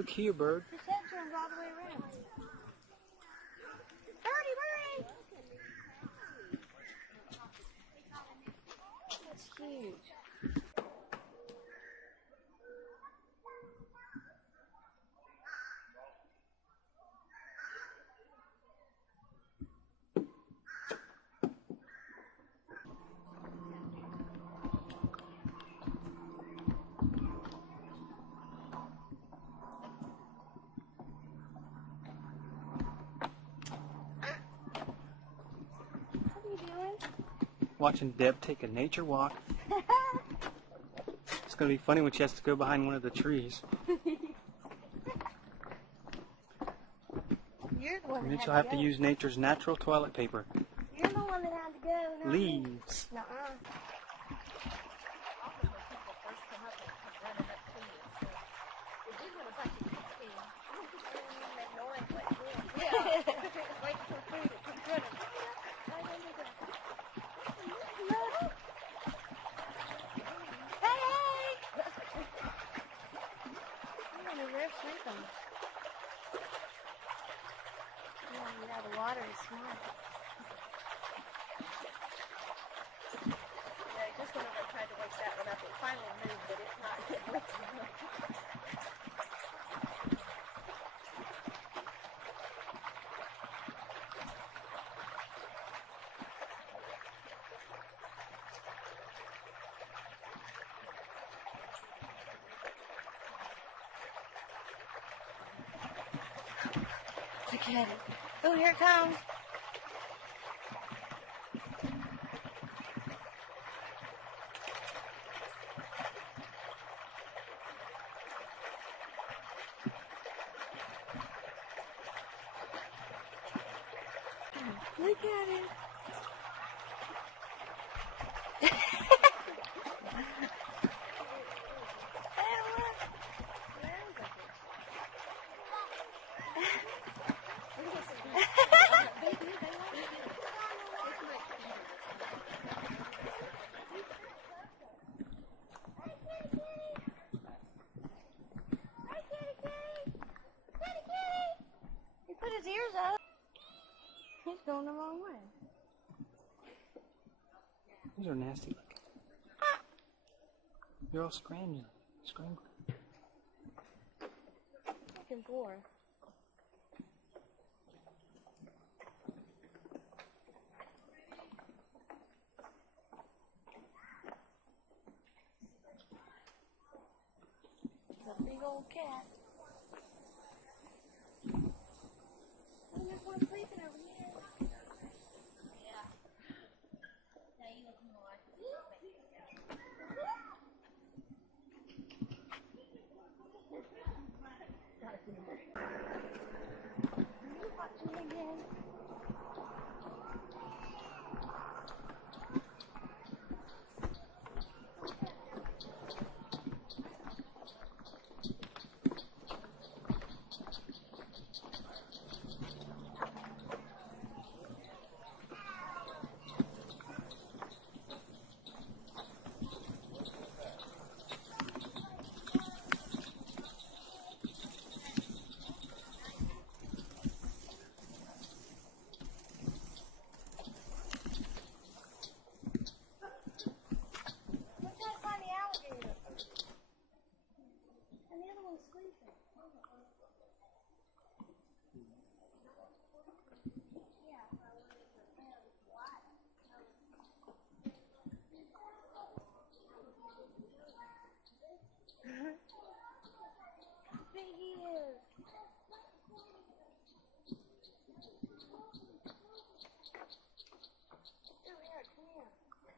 Look here, bird. His head turns all the way around. Birdie, birdie! That's huge. Watching Deb take a nature walk. It's going to be funny when she has to go behind one of the trees. You're the one And then that she'll had have to use nature's natural toilet paper. You're the one that had to go. Not Leaves. Me. Nuh-uh. Yeah, the water is smart. Yeah, just whenever I tried to wake that one up, it finally moved, but it's not getting waking up. Look at it. Oh, here it comes. Look at it. He put his ears up. He's going the wrong way. These are nasty looking. You're all scrambling. Looking for. It's a big old cat. Oh, there's one sleeping over here.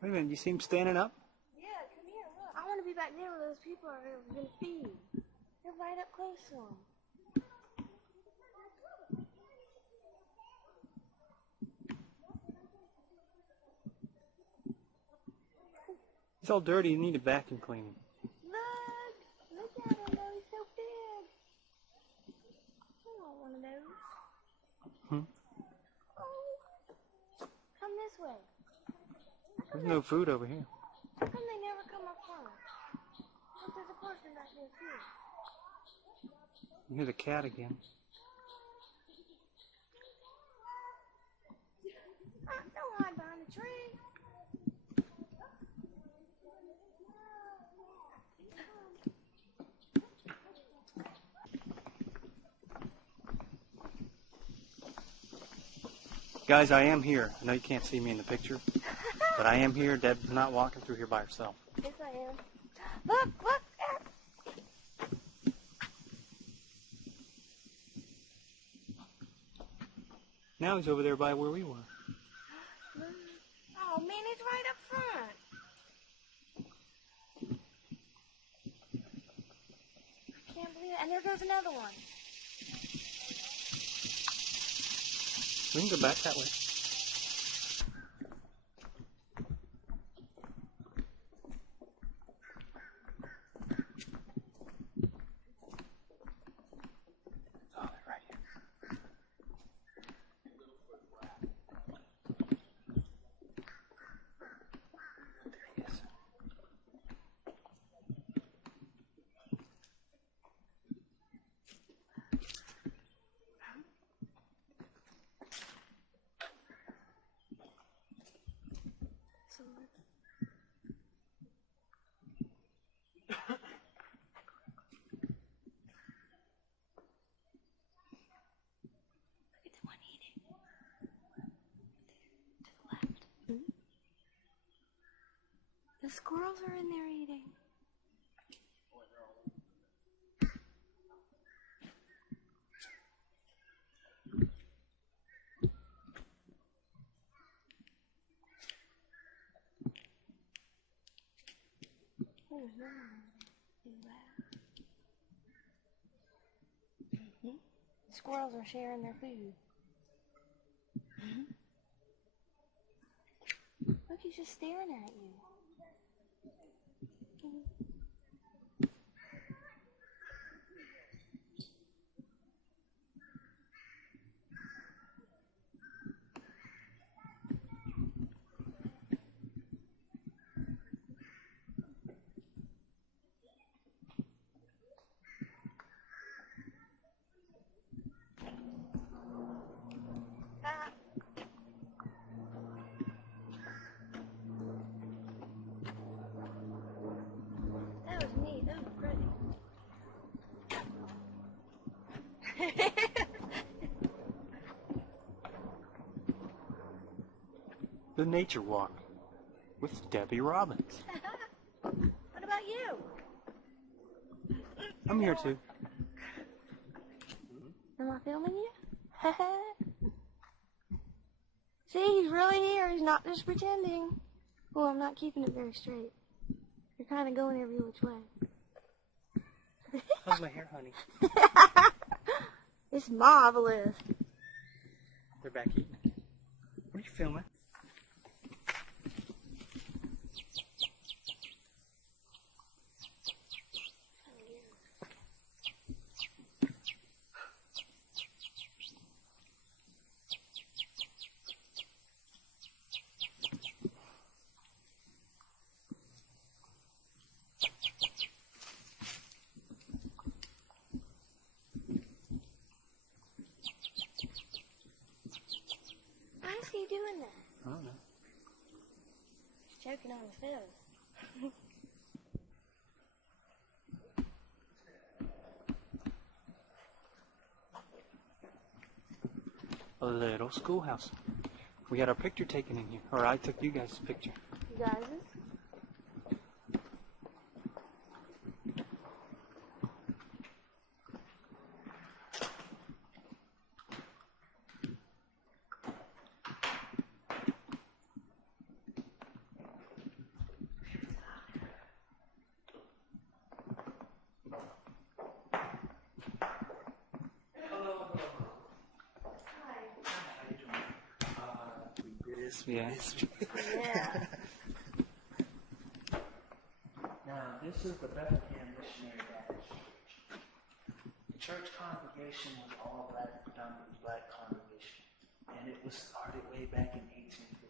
Wait a minute, you see him standing up? Yeah, come here, look. I want to be back there where those people are going to feed. They're right up close to them. He's all dirty, you need a vacuum cleaning. Look at him though, he's so big. I want one of those. Oh, come this way. There's no food over here. How come they never come up front? Look, there's a person back there too. You hear the cat again. Don't hide behind the tree. Guys, I am here. I know you can't see me in the picture, but I am here. Deb's not walking through here by herself. Yes, I am. Look, look. Now he's over there by where we were. Oh, man, he's right up front. I can't believe it. And there goes another one. We can go back that way. Oh, they're right here. There he is. Look at the one eating. To the left. The squirrels are in there eating. There's no one. Do that. Squirrels are sharing their food. Look, he's just staring at you. That was neat. That was pretty. The Nature Walk with Debbie Robbins. What about you? I'm here too. Am I filming you? See, he's really here. He's not just pretending. Oh, I'm not keeping it very straight. You're kind of going every which way. How's my hair, honey? It's marvelous. They're back eating again. What are you filming? Why is he doing that? I don't know. He's choking on his fizz. A little schoolhouse. We got our picture taken in here. Or I took you guys' picture. You guys? Yes. Yeah. Now, this is the Bethlehem Missionary Baptist Church. The church congregation was all black, predominantly black congregation, and it was started way back in 1850,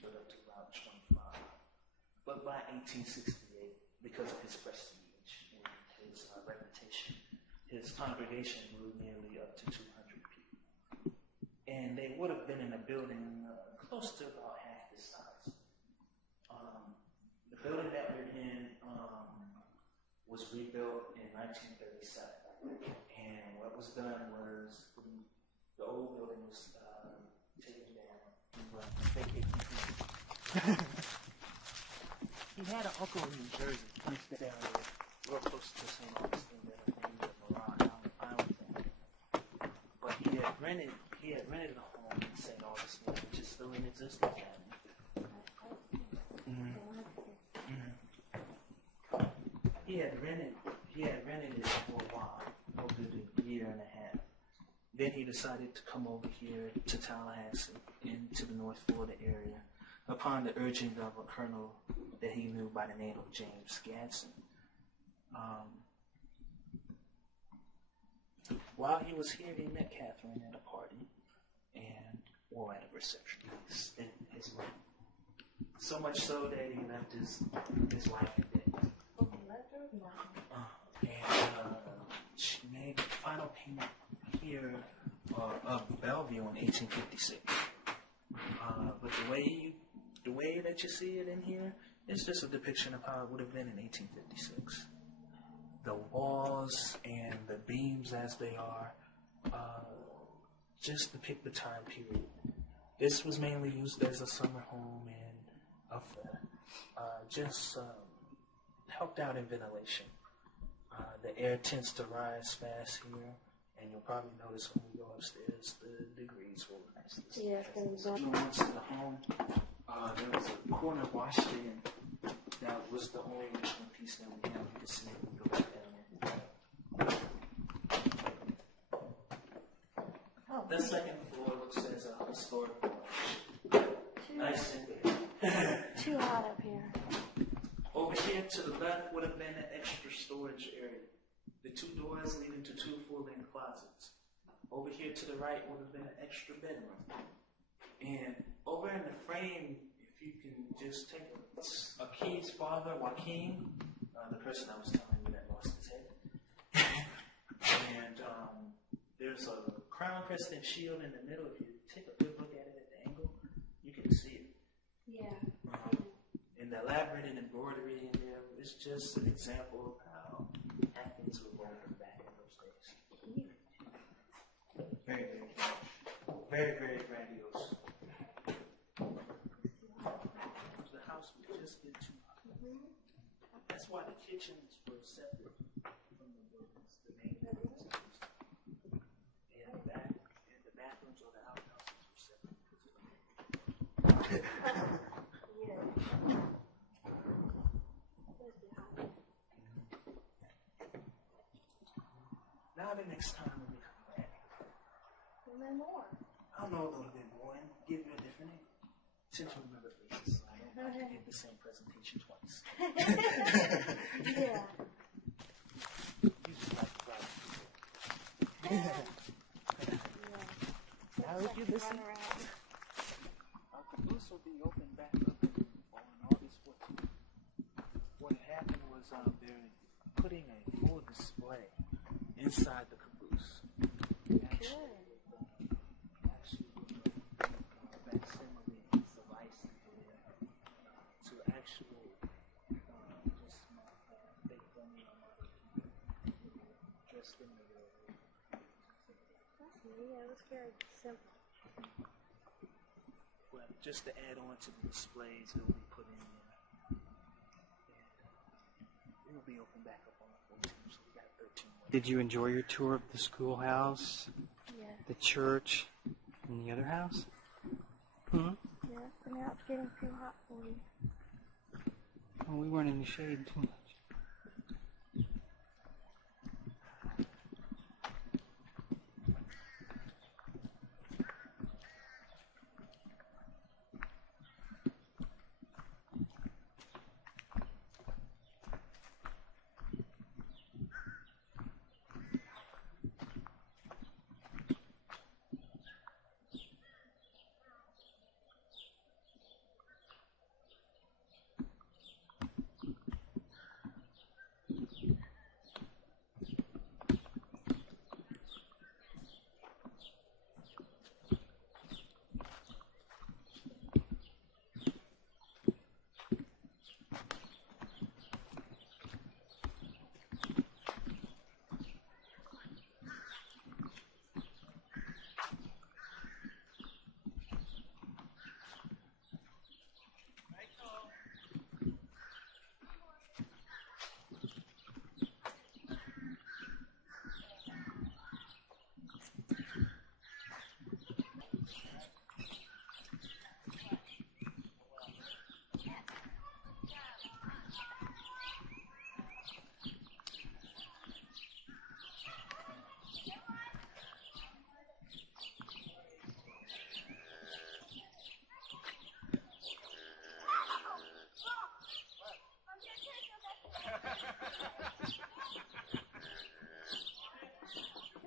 built up to about 25. But by 1868, because of his prestige and his reputation, his congregation grew nearly up to 200 people. And they would have been in a building close to about half the size. The building that we're in was rebuilt in 1937. And what was done was the old building was taken down. He had an uncle in New Jersey, down there, real close to St. Augustine, that named Island. But he had rented a home in St. Augustine, which is still in existence. He had rented it for a while, over a year and a half. Then he decided to come over here to Tallahassee, into the North Florida area, upon the urging of a colonel that he knew by the name of James Gadsden. While he was here, he met Catherine at a party, or at a reception in his room. So much so that he left his wife for dead. She made the final payment here of Bellevue in 1856. But the way that you see it in here is just a depiction of how it would have been in 1856. The walls and the beams as they are, just depict the time period. This was mainly used as a summer home and helped out in ventilation. The air tends to rise fast here, and you'll probably notice when we go upstairs, the degrees will rise. Yeah, it's going to be going. Once to the home, there was a corner washstand that was the only original piece that we have. You can see it when you go back down there. The second floor looks as a historic collection. Nice and big. Too hot up here. Over here to the left would have been an extra storage area. The two doors leading to two full-length closets. Over here to the right would have been an extra bedroom. And over in the frame, if you can just take a kid's father, Joaquin, the person I was telling you that lost his head. And there's a crown crescent shield in the middle. If you take a good look at it at the angle, you can see it. Yeah. And the elaborate embroidery in there is just an example of how Athens was woven back in those days. Very, very, very grandiose. The house would just get too hot. That's why the kitchens were separate from the buildings, the main buildings. And the bathrooms or the outhouses were separate. Now the next time when we come back, And then more. I'll know a little bit more and give you a different name. Since you remember faces, I don't have to give the same presentation twice. Yeah. You just like to brag. Now if you listen, our caboose will be open back up on August 14th. What happened was they're putting a full display inside the caboose. Actually, facsimile devices to actually just fake dummy on other people dressed in the way. That's neat. It was very simple. Well, just to add on to the displays that will be put in there. And it will be open back up on the 14th, so we got 13 more. Did you enjoy your tour of the schoolhouse, Yeah. the church, and the other house? Hmm? Yeah. And now it's getting too hot for you. Oh, we weren't in the shade too much.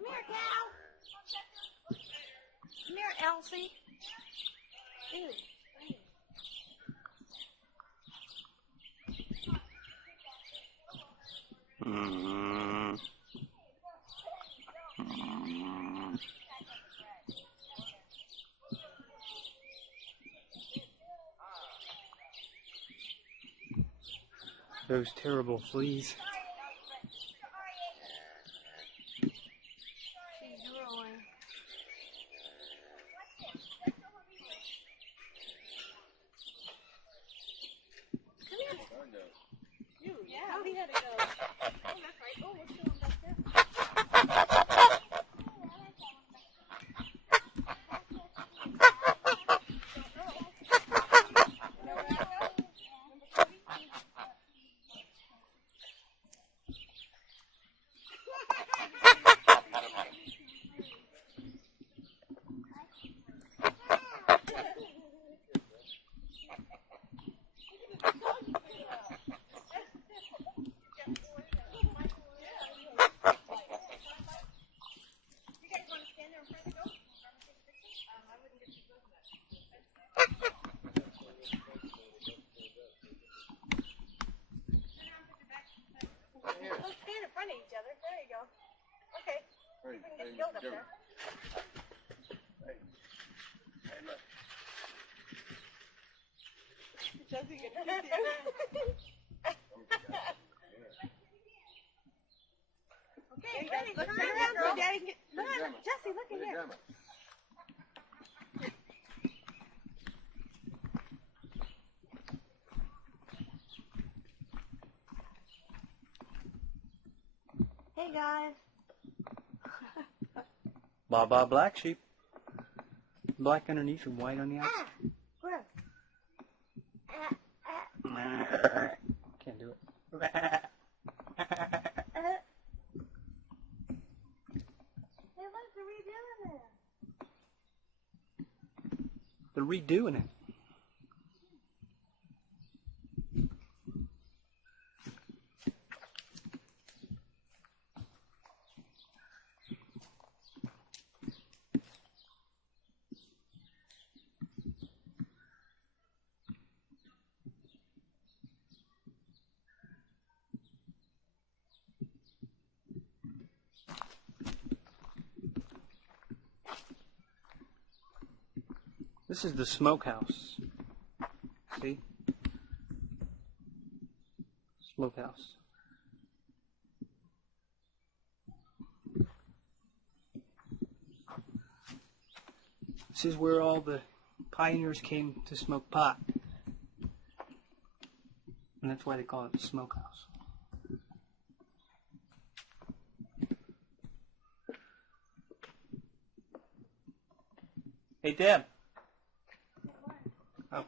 Come here, cow. Come here, Elsie. Dude. Those terrible fleas. She's drooling. Come here. Dude, yeah, we had to go. Oh, that's right. Oh, what's going back there? Let's stand in front of each other. There you go. Okay. See if we can get the goat up there. Jesse, get Okay, ready? Look around so Daddy can get. Look at Jesse, look in here. Hey, guys. Baba black sheep. Black underneath and white on the outside. Where? Can't do it. Hey, look, they're redoing it. They're redoing it. This is the smokehouse. See? Smokehouse. This is where all the pioneers came to smoke pot. And that's why they call it the smokehouse. Hey, Deb. Oh.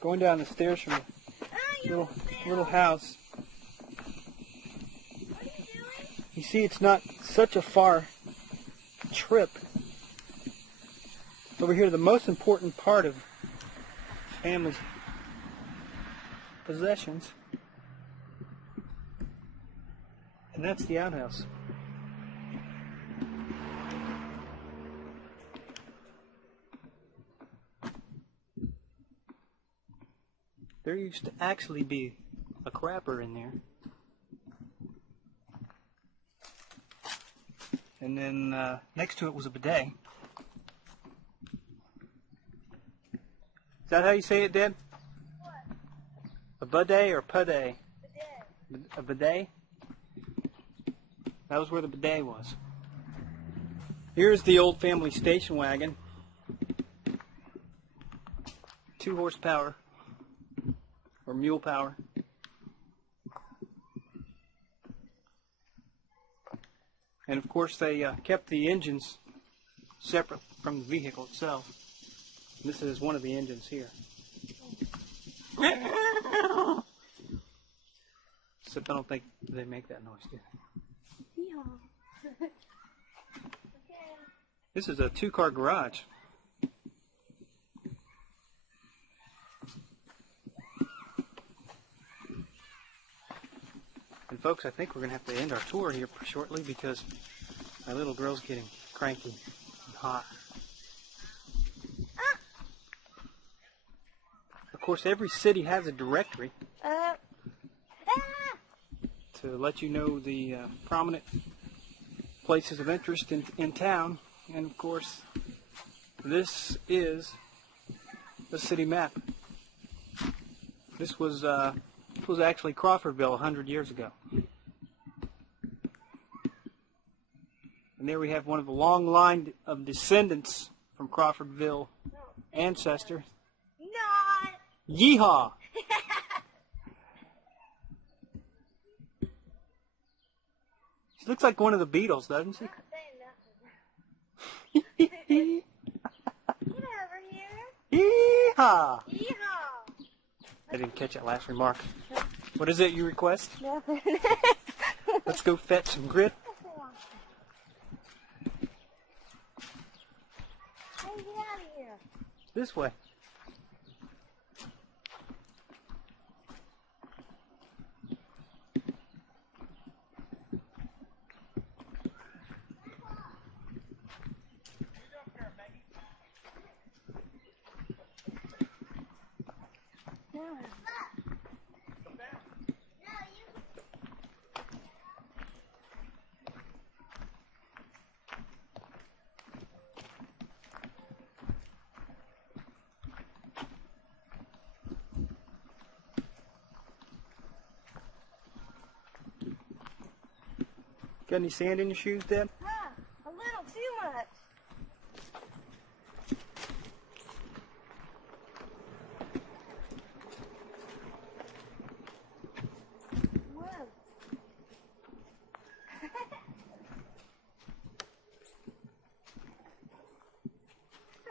Going down the stairs from the little house. You see, it's not such a far trip. Over here, the most important part of family's possessions, and that's the outhouse. There used to actually be a crapper in there. And then next to it was a bidet. Is that how you say it, Deb? What? A bidet or pudet? Bidet. A bidet? That was where the bidet was. Here's the old family station wagon. 2 horsepower. Or mule power. And of course they kept the engines separate from the vehicle itself. This is one of the engines here. Except I don't think they make that noise, do they? Yeehaw. This is a 2-car garage. And folks, I think we're going to have to end our tour here shortly because my little girl's getting cranky and hot. Of course, every city has a directory to let you know the prominent places of interest in town. And of course, this is the city map. This was actually Crawfordville 100 years ago. And there we have one of the long line of descendants from Crawfordville ancestors. Not. Yeehaw! She looks like one of the Beatles, doesn't she? Not saying nothing. Get over here. Yeehaw! Yeehaw. I didn't catch that last remark. What is it you request? Nothing. Let's go fetch some grit. Hey, get out of here. This way. Got any sand in your shoes, Deb? A little too much. Whoa.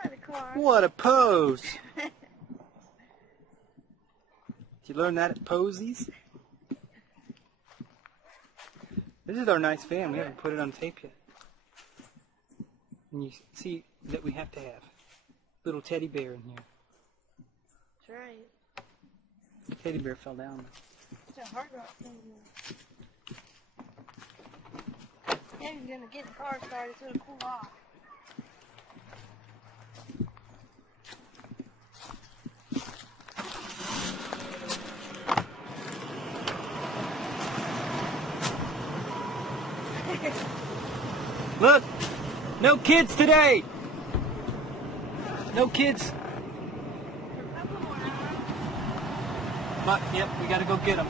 Got a car. What a pose! Did you learn that at Posies? This is our nice van. We haven't put it on tape yet. And you see that we have to have a little teddy bear in here. That's right. The teddy bear fell down. It's a hard rock thing. Yeah, you're gonna get the car started so it'll cool off. Look! No kids today! No kids. But, yep, we gotta go get them.